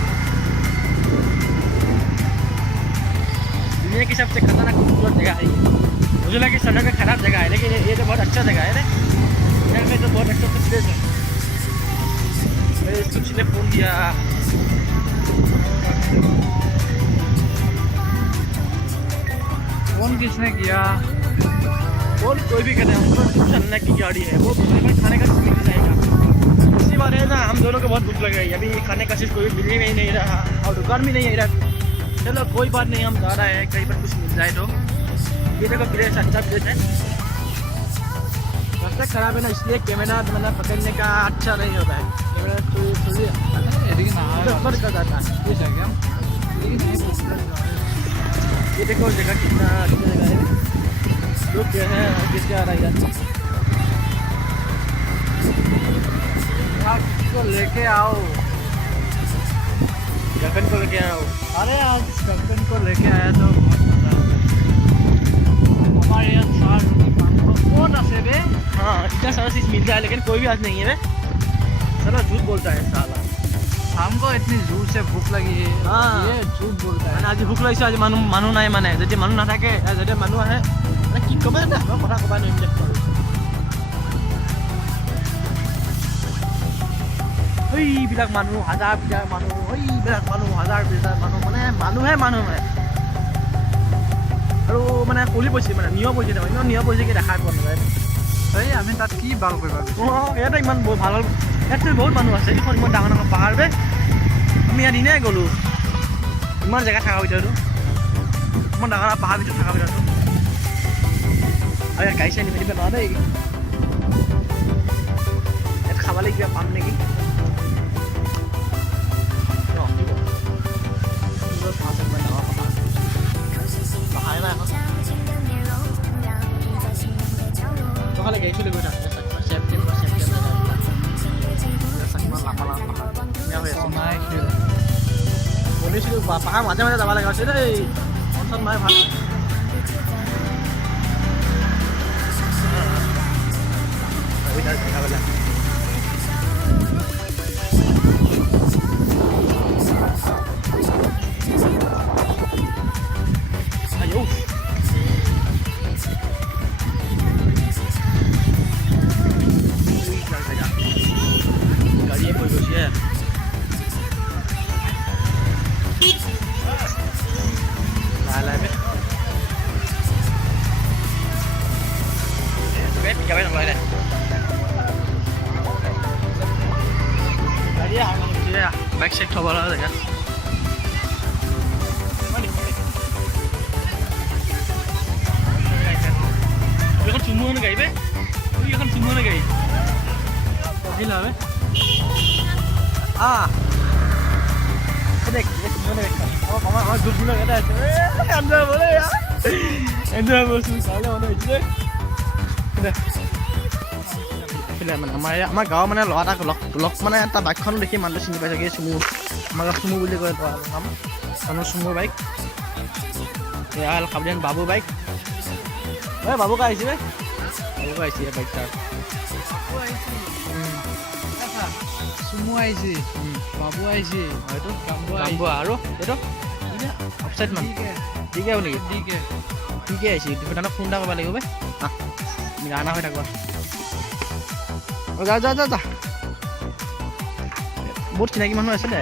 दुनिया की सबसे खतरनाक खूबसूरत जगह है मुझे लगा कि सड़क का खराब जगह है लेकिन ये तो बहुत अच्छा जगह है ना इधर में तो बहुत अच्छा प्लेस है इसको किसी ने फोन किया फोन किसने किया फोन कोई भी कहते हैं हमको चलने की गाड़ी है वो खाने का चीज़ मिल जाएगा इसी बार है ना हम दोनों को बहुत भूख लग रही है अभी खाने का चीज़ कोई मिल ही नहीं रहा और दुकान भी नहीं है इधर चलो कोई बात नहीं हम जा रहे हैं कहीं पर कुछ मिल जाए तो ये देखो प्लेस अच्छा प्लेस है रास्ता खराब है ना इसलिए कैमरा मतलब पकड़ने का अच्छा नहीं होता है कैमरा लेकिन ऊपर कर जाता है ये देखो जगह कितना अच्छी जगह है लोग क्या है किसके आ रहा है को लेके आओ गर्लफ्रेंड को लेके आओ अरे आज गर्लफ्रेंड को लेके आया तो बहुत मजा हमारे यहाँ सार कौन आसे बे हाँ इतना सारा चीज़ मिल जाए लेकिन कोई भी आज नहीं है साला झूठ बोलता है साला हमको इतनी जोर से भूख लगी है हाँ। ये झूठ बोलता है মানে আজি ভোক লাগিছে আজি মানুহ নাই মানে যদি মানুহ নাথাকে যদি মানুহ আহে মানে কি ক'বা না কথা ক'বা নোৱাৰিম দে এইবিলাক মানুহ হাজাৰ মানুহ এইবিলাক মানুহ হাজাৰ মানুহ মানে মানুহে মানুহ মানে আৰু মানে কলি পইছে মানে নিয়ম পইছে ইমান নিয়ম পইছে কি দেখাই পোৱা নাযায় এই আমি তাত কি বাল কৰিবা অঁ ইয়াতে ইমান ভাল ভাল ইয়াততো বহুত মানুহ আছে এইখন ইমান ডাঙৰ ডাঙৰ পাহাৰ বে আমি ইয়াত এনেই গ'লোঁ ইমান জেগা থকা ভিতৰতো ইমান ডাঙৰ পাহাৰ ভিতৰত থকা ভিতৰতো আৰু ইয়াত গাড়ী চাই নিব দিব নোৱাৰা দেই ইয়াত খাবলৈ কিবা পাম নেকি গাড়ী চলি গৈ থাকে শুনিছিলোঁ পাহাৰ মাজে মাজে যাব লগা হৈছে দেই টেনশ্যন নাই ভাল গাড়ীয়ে কৈ গৈছে বাইক চেক থব লগা জেগা এখন চুমুৱানো গাড়ী বে এখন চুমুৱানো গাড়ী আহিল হবে দেখ আমার গ্রুপগুলো এটা আছে এনজয় বলে এনজয় বলছি তাহলে মনে হয়েছে মানে আমাৰ গাঁৱৰ মানে ল'ৰা এটাক লগ মানে এটা বাইকখন দেখি মানুহটো চিনি পাই থাকে চুমু আমাৰ গাঁৱত চুমু বুলি কয় নাম মানুহ চুমুৰ বাইক এয়া কাবলিয়ান বাবু বাইক এই বাবুকা আহিছে বে বাবুকা আহিছে বাইক তাৰ চুমু আহিছে বাবু আহিছে হয়তো গাম্বু আৰু এইটো অফচাইড মান ঠিকে হ'ব নেকি ঠিকে আহিছে তাহাঁতক ফোন এটা কৰিব লাগিব বে ৰাণা হৈ থাকোঁ যা যা যা যা বহুত চিনাকি মানুহ আছে দে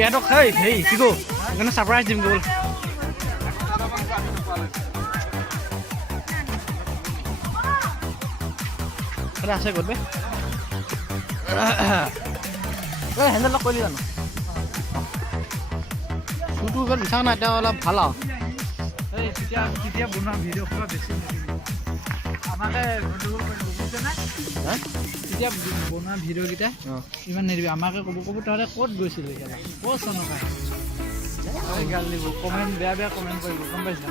ইহঁতক হেৰি কি কওঁ সেইকাৰণে ছাৰপ্ৰাইজ দিম গ'ল আছে ক'ত বে হেণ্ডেল লগ কৰিলি জানো চুটো ইমান বিচাৰ নাই এতিয়া অলপ ভাল আৰু তেতিয়া বনোৱা ভিডিঅ' খোৱা বেছি আমাকে তেতিয়া বনোৱা ভিডিঅ'কেইটা ইমান নিদিবি আমাকে ক'ব তহঁতে ক'ত গৈছিলি ক'ত চনকা গাল দিব কমেণ্ট বেয়া কমেণ্ট কৰিব গম পাইছা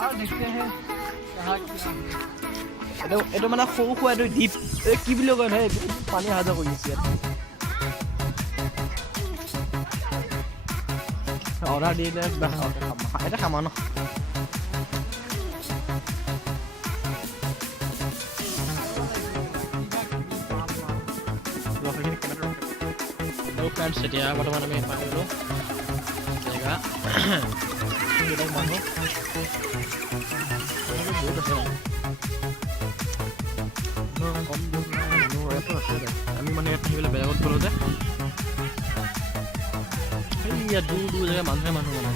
আৰু দেখতেহে এইটো মানে সৰু সুৰা এইটো দ্বীপ কি বুলি কয় নহয় পানী অহা যোৱা কৰি আছে ইয়াত অৰ্ডাৰ দিলে এটা খামা ন ফ্ৰেণ্ডছ এতিয়া বৰ্তমান আমি পালোঁ জেগা মানুহ বহুত আছে কম মানুহ ইয়াতো আছে আমি মানে ইয়াত থাকিবলৈ বেলেগত গ'লোঁ যে ইয়াত দূৰ জেগা মানুহে মানুহ মানে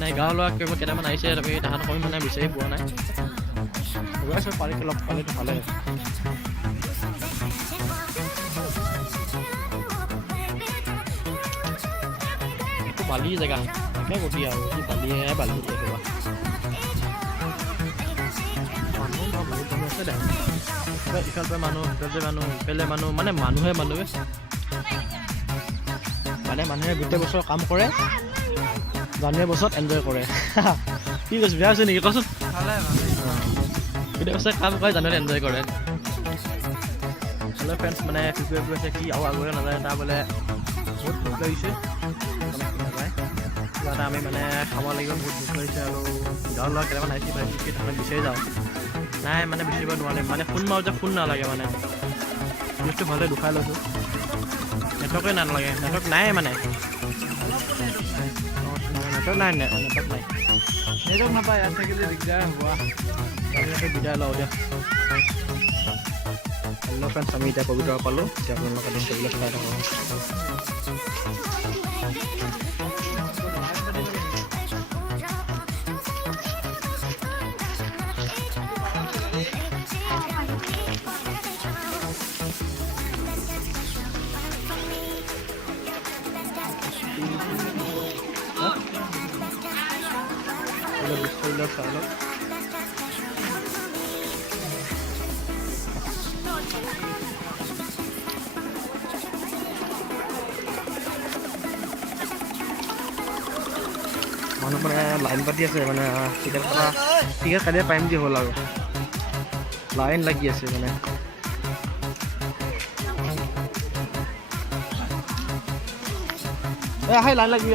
নাই গাঁৱৰ ল'ৰা কেইটামান আহিছে তাহাঁতক আমি মানে বিচাৰি পোৱা নাই গৈ আছোঁ পাৰিকে লগ পালেতো ভালে এইটো বালি জেগা একে গতি আৰু বালিহে বালি একেবাৰে মানুহ বহুত মানুহ আছে দে ইফালে মানুহ সিফালে মানুহ ইফালে মানুহ মানে মানুহে মানে মানুহে গোটেই বছৰ কাম কৰে জানুৱাৰী বছৰত এনজয় কৰে কি কৈছোঁ বেয়া হৈছে নেকি কচোন গোটেই বছৰ কাম কৰে জানুৱাৰীত এনজয় কৰে হেল্ল' ফ্ৰেণ্ডছ মানে প্ৰিপেয়াৰ কৰি আছে কি আৰু আগলৈ নাযায় তাৰ বোলে বহুত ভোক লাগিছে নাযায় কিবা এটা আমি মানে খাব লাগিব বহুত ভোক লাগিছে আৰু গাঁৱৰ ল'ৰা কেইটামান আহিছে তাহাঁতক বিচাৰি যাওঁ নাই মানে বিচাৰিব নোৱাৰিম মানে ফোন মাৰো যে ফোন নালাগে মানে নিউজটো ভালদৰে দুখাই লৈছোঁ নেটৱৰ্কে নালাগে নেটৱৰ্ক নাই মানে নেটৱৰ্ক নাই নেটৱৰ্ক নাপায় ইয়াত থাকিলে দিগদাৰ হ'ব বিদায় লওঁ দিয়া হেল্ল' ফ্ৰেণ্ডছ, আমি এতিয়া পবিতৰা পালোঁ। এতিয়া আপোনালোকে দৃশ্যবিলাক চাই থাকক। দৃশ্যবিলাক চাই লওক। মানুহ মানে লাইন পাতি আছে, মানে টিকেট কাটিয়ে পাৰিম দি হ'ল আৰু লাইন লাগি আছে মানে। আহে লাইন লাগি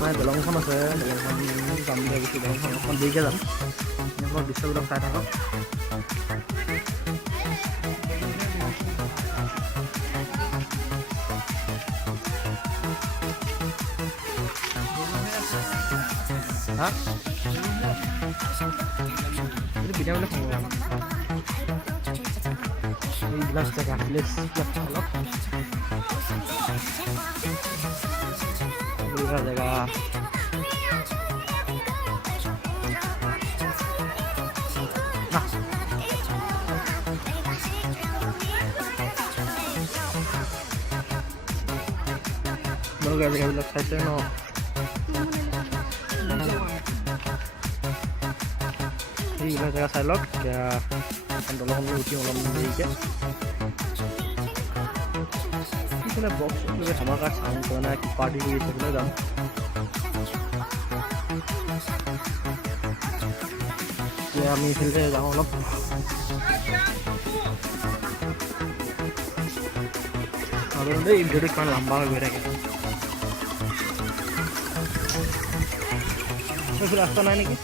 মানে দলংখন আছে, দলংখন যাম বুলি ভাবিছোঁ। দলংখন অকণ দেৰিকৈ যাম। আপোনালোকৰ দৃশ্যবিলাক চাই থাকক। হা এইটো বিনামূলীয়া সময় এইবিলাক জেগা অলপ জেগা জেগাবিলাক চাইছে ন। এইবিলাক জেগা চাই লওক। এতিয়া দলংখনলৈ উঠিম অলপ দেৰিকৈ। সেইফালে বক্স ধামাকা চাউণ্ড কৰা নাই, কি পাৰ্টি কৰি আছে সেইফালে যাম। এতিয়া আমি এইফালে যাওঁ অলপ। আৰু দেই ভিডিঅ'টো কিমান লম্বা হৈ গৈ থাকে। এইফালে ৰাস্তা নাই নেকি?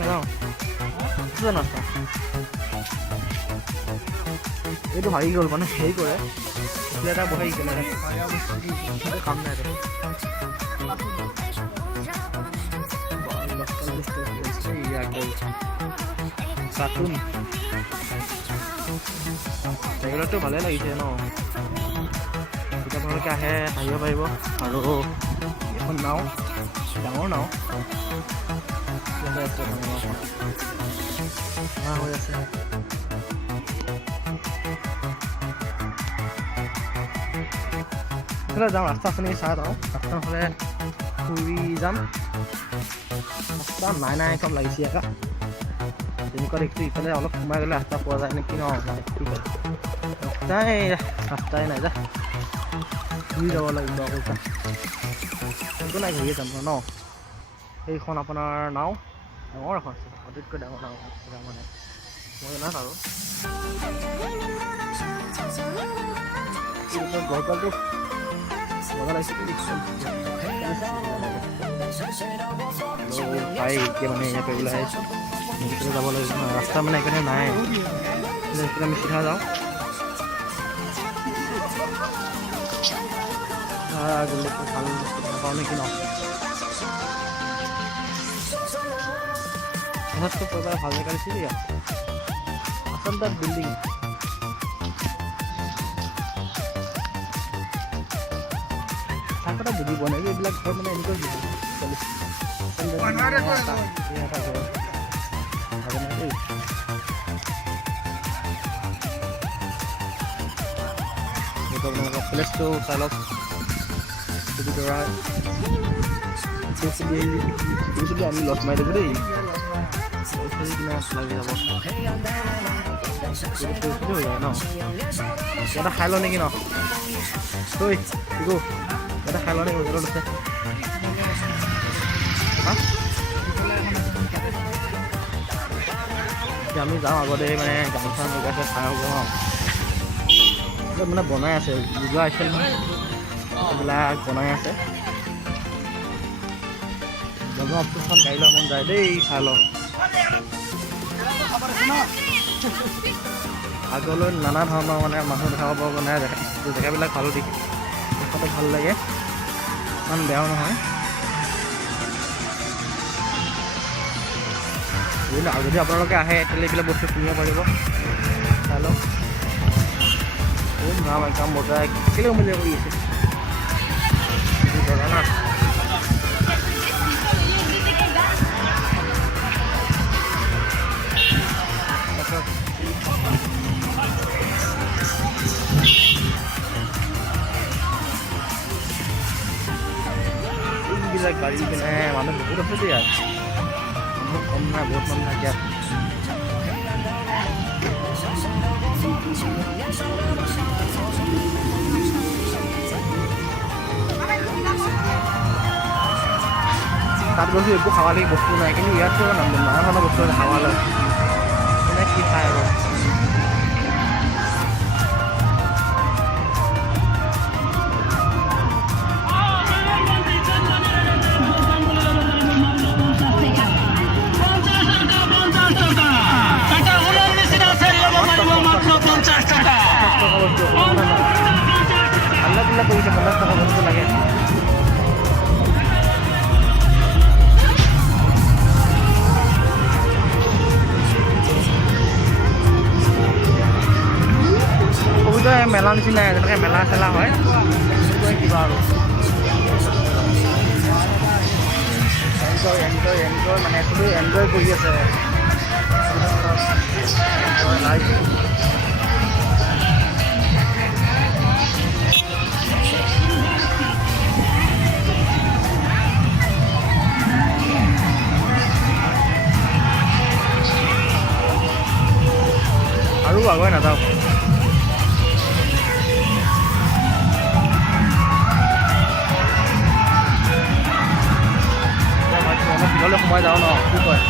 নাযাওঁ ৰাস্তা এইটো হাৰি গ'ল, মানে হেৰি কৰে এটা বহাই কেনে কাম নাই। কাৰ্টুন জেগাটো ভালেই লাগিছে ন। যেতিয়া আপোনালোকে আহে আহিব পাৰিব। আৰু এখন নাও, ডাঙৰ নাও হৈ আছে। এইফালে যাওঁ, ৰাস্তা আছে নেকি চাই যাওঁ। ৰাস্তাফালে ফুৰি যাম। ৰাস্তা নাই চব লাগিছে একা তেনেকুৱা দেখিছোঁ। ইফালে অলপ সোমাই গ'লে ৰাস্তা পোৱা যায় নেকি ন। ৰাস্তাই নাই যা, ঘূৰি যাব লাগিব আকৌ যা। একো নাই, ঘূৰিয়ে যাম ন। সেইখন আপোনাৰ নাও ডাঙৰ এখন আছে, আটাইতকৈ ডাঙৰ মানে মই জনাত আৰু গড়কালটো মজা লাগিছে। পাই এতিয়া মানে ইয়াতে ওলাই আহিছোঁ। যাব লাগিব, ৰাস্তা মানে এইকাৰণে নাই। আমি চিধা যাওঁ। গ'লে ভাল নাপাওঁ নেকি ন। ভাল জেগা দিছে দিয়া আচলতে বিল্ডিং। কথা বুজি পোৱা নাই এইবিলাক ঘৰ মানে এনেকৈ প্লেচটো চাই লওক। আমি লছ মাৰি দেবো দেই। এটা খাই লওঁ নেকি ন। এটা খাই লওঁ নেকি হোটেলত আছে। আমি যাওঁ আগতে মানে গান চান লগাইছে খাই হ'ব ন। মানে বনাই আছে যোৱা আহিছিল নহয়, এইবিলাক বনাই আছে। জন্ম অফিচখন গাড়ী লোৱা মন যায় দেই, চাই লওঁ। আগলৈ নানা ধৰণৰ মানে মানুহ দেখা পাব মানে জেগাবিলাক ভালো দেখি দেখাতে ভাল লাগে, ইমান বেয়াও নহয়। যদি আপোনালোকে আহে তেতিয়াহ'লে এইবিলাক বস্তু কিনিব পাৰিব। চাই লওক নাম একদম মজা কেলে মিলে কৰি আছে না। এইবিলাক গাড়ী কিনে মানুহ বহুত আছে দেই, মানুহ কম নাই, বহুত মানুহ থাকে ইয়াত। তাত গৈছোঁ একো খাৱালি বস্তু নাই, কিন্তু ইয়াততো নানা ধৰণৰ বস্তু আছে খাৱালৈ, মানে কি খায় আৰু। আল্লাহ কৰিছে 50 টকা বস্তু লাগে। কবিতা মেলা নিচিনাই, যেনেকৈ মেলা চেলা হয় কিবা আৰু এনজয় মানে চবেই এনজয় কৰি আছে। আৰু আগুৱাই নাযাওঁ। ভিতৰলৈ সোমাই যাওঁ ন, কি কয়?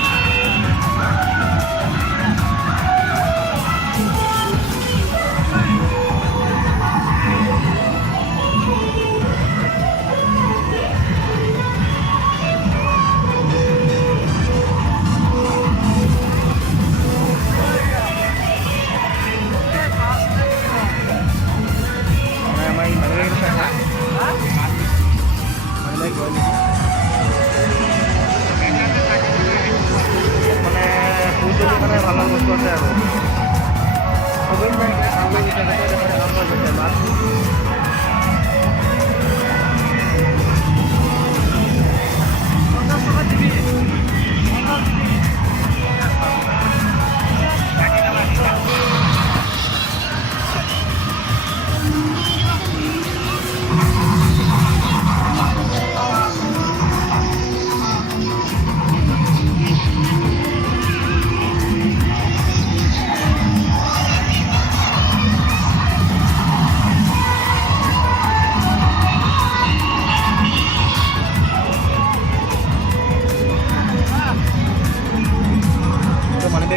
মানে ভাল ভাল বস্তু আছে আৰু সবেই নাই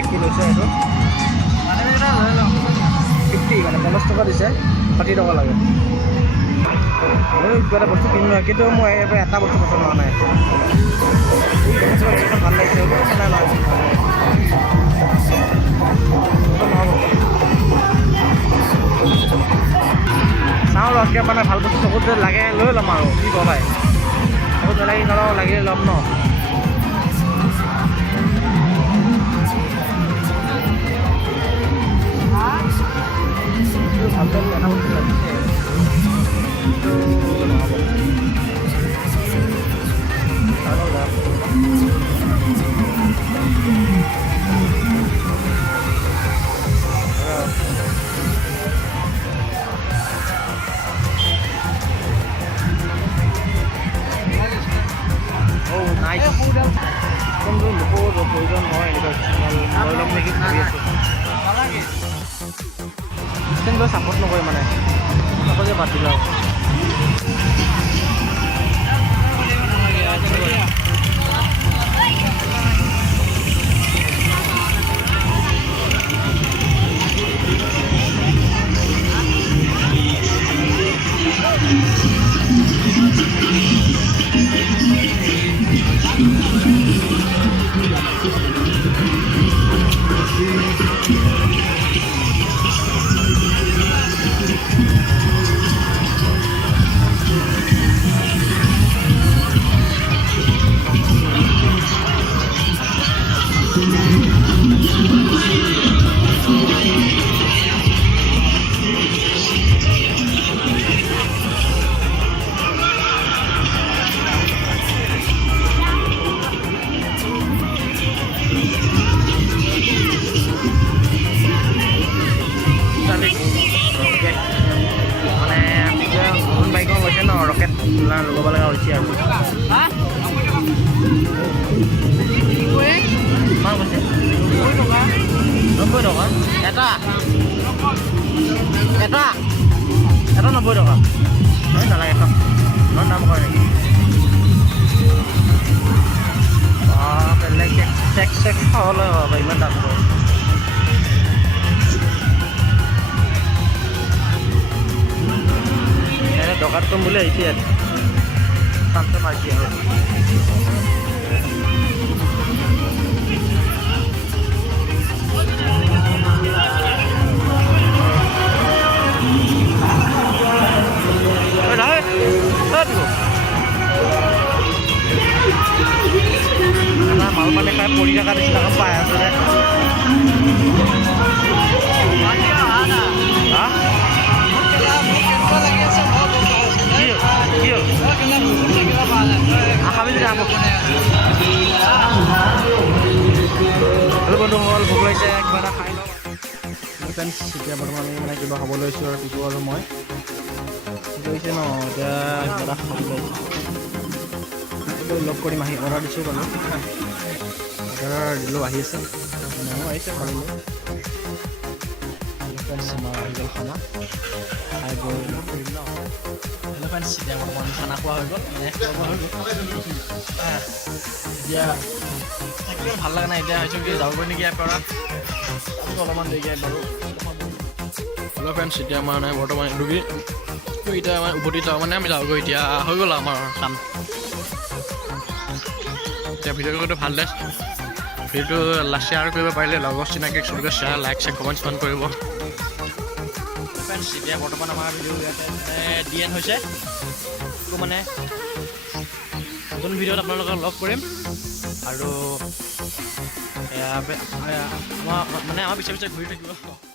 কি লৈছে এইটো 50 মানে 50 টকা দিছে, 60 টকা লাগে। কিবা এটা বস্তু কিনিলোঁ, কিন্তু মই এটা বস্তু পচন্দ হোৱা নাই। ভাল লাগিছে চাওঁ ৰসকে মানে ভাল বস্তু চকুত লাগে লৈ ল'ম আৰু কি কয় ভাই, চকুত নালাগি নলওঁ, লাগিলে ল'ম ন। ভাল এটা বস্তু লাগিছে কোনটো লোকৰ প্ৰয়োজন হয় এনেকুৱা লৈ ল'ম নেকি ভাবি আছোঁ। ষ্টেণ্ডলৈ ছাপোৰ্ট নকৰে মানে সকলোৱে বাদ দিলে ল'ব লগা হৈছে আৰু কিমান কৈছে 90 টকা এটা 90 টকা নালাগে খাম ইমান দাম কৰে নেকি বেলেগ টেক্স খাবলৈ হ'ব ইমান দাম কৰে দোকান কম বুলি আহিছে ইয়াত চামটো মাৰিছে আৰু মাল মানে খাই পৰি থকা নিচিনা পাই আছে যে বন্ধুসকল ভোক লাগিছে কিবা এটা খাই লওঁ ফ্ৰেণ্ডছ এতিয়া বৰ্তমান আমি মানে কিবা খাব লৈছোঁ আৰু পিছু আৰু মই গৈছে ন এতিয়া কিবা এটা খাব লৈছোঁ লগ কৰিম আহি অৰ্ডাৰ দিছোঁ বাৰু অৰ্ডাৰ দিলোঁ আহি আছে ময়ো আহিছে খাবলৈ ফ্ৰেণ্ডছ আমাৰ আহি গ'ল খানা খাই গৈ লগ কৰিম ন হেল্ল' ফ্ৰেণ্ডছ এতিয়া বৰ্তমান খানা খোৱা হৈ গ'ল মানে খোৱা হৈ গ'ল এতিয়া একদম ভাল লগা নাই এতিয়া ভাবিছোঁ কি যাব পাৰি নেকি ইয়াৰ পৰা অলপমান দেৰিকৈ বাৰু হেল্ল' ফ্ৰেণ্ডছ এতিয়া আমাৰ মানে বৰ্তমান ৰুগী এতিয়া আমাৰ উভতি যাওঁ মানে আমি যাওঁগৈ এতিয়া হৈ গ'ল আমাৰ কাম এতিয়া ভিডিঅ'টো ভাল লাগে ভিডিঅ'টো শ্বেয়াৰ কৰিব পাৰিলে লগৰ চিনাকি চবকে শ্বেয়াৰ লাইক কমেণ্টছ কৰিব ফ্ৰেণ্ডছ এতিয়া বৰ্তমান আমাৰ ভিডিঅ' ইয়াতে দি এণ্ড হৈছে তো মানে নতুন ভিডিঅ'ত আপোনালোকক লগ কৰিম আৰু আমাৰ পিছে পিছে ঘূৰি থাকিব